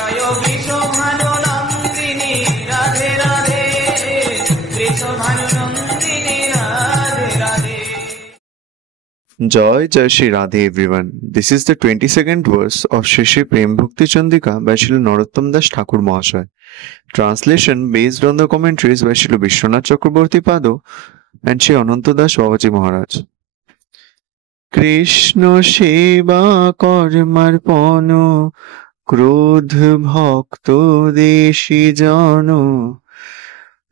Joy Vrishabhanu Nandini Radhe Radhe, Vrishabhanu Nandini Radhe Radhe. Joy Jai Shri Radhe everyone. This is the 22nd verse of Shri Shri Prem Bhakti Chandika by Shri Narottam Das Thakur Mahasaya. Translation based on the commentaries by Shri Vishwanath Chakraborty Pado and Shri Ananta Das Babaji Maharaj. Krishna Sheva Karmarpano ক্রোধ ভক্ত দেশি জন,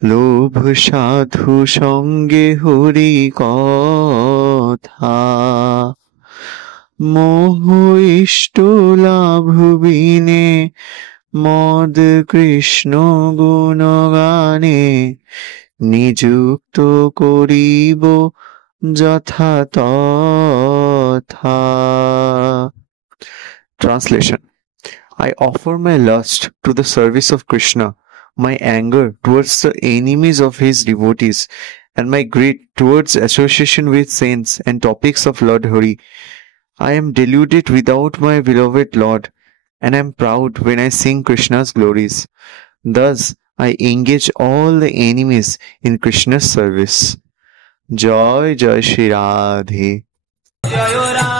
লোভ সাধু সঙ্গে হরি কথা, মোহ ইষ্ট লাভ বিনে মদ কৃষ্ণ গুণগানে, নিযুক্ত করিব যথা তথা। Translation. I offer my lust to the service of Krishna, my anger towards the enemies of his devotees, and my greed towards association with saints and topics of Lord Hari. I am deluded without my beloved Lord, and am proud when I sing Krishna's glories. Thus, I engage all the enemies in Krishna's service. Joy Jai Shri Radhe. Joy Radhe